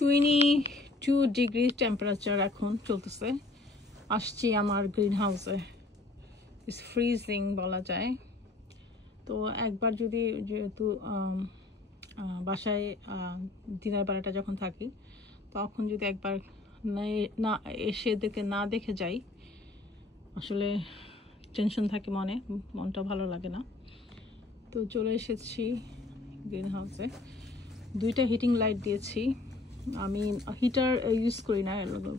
22 degree temperature এখন চলতেছে। আসছি আমার গ্রিন হাউসে, ইটস ফ্রিজিং বলা যায়। তো একবার যদি যেহেতু বাসায় দিনের বেলাটা যখন থাকি তখন যদি একবার না এসে এদেরকে না দেখে যাই, আসলে টেনশন থাকে মনটা ভালো লাগে না। তো চলে এসেছি গ্রিন হাউসে। 2টা হিটিং লাইট দিয়েছি। আমি হিটার ইউজ করি না,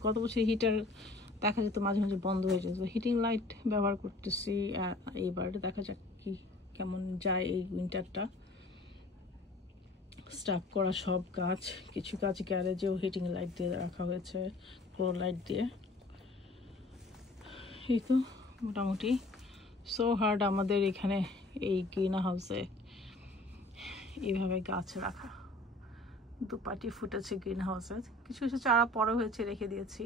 গত বছর হিটার দেখা যেত মাঝে মাঝে বন্ধ হয়ে যেত। হিটিং লাইট ব্যবহার করতেছি এইবার। দেখা যাক কি কেমন যায় এই উইন্টারটা। স্টাফ করা সব কাজ, কিছু কাজ গ্যারেজেও হিটিং লাইট দিয়ে রাখা হয়েছে, গ্লো লাইট দিয়ে। এই তো মোটামুটি সো হার্ড আমাদের এখানে এই গ্রিন হাউসে এইভাবে গাছ রাখা। দুপাটি ফুটেছে গ্রিন হাউসে, কিছু কিছু চারা পরে হয়েছে, রেখে দিয়েছি।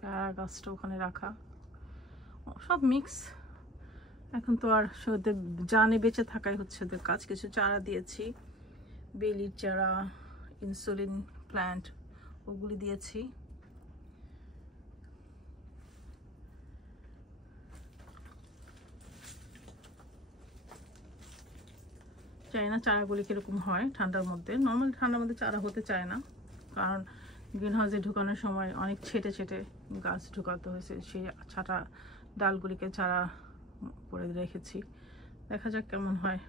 প্যারা গাছটা ওখানে রাখা, সব মিক্স। এখন তো আর ওদের জানে বেঁচে থাকাই হচ্ছে ওদের কাজ। কিছু চারা দিয়েছি, বেলির চারা, ইনসুলিন প্ল্যান্ট, ওগুলি দিয়েছি। চাই না চারাগুলি কীরকম হয় ঠান্ডার মধ্যে। নর্মাল ঠান্ডার মধ্যে চারা হতে চায় না, কারণ গ্রিন হাউসে ঢুকানোর সময় অনেক ছেটে ছেটে গাছ ঢুকাতে হয়েছে। সেই ছাটা ডালগুলিকে চারা করে রেখেছি। দেখা যাক কেমন হয়।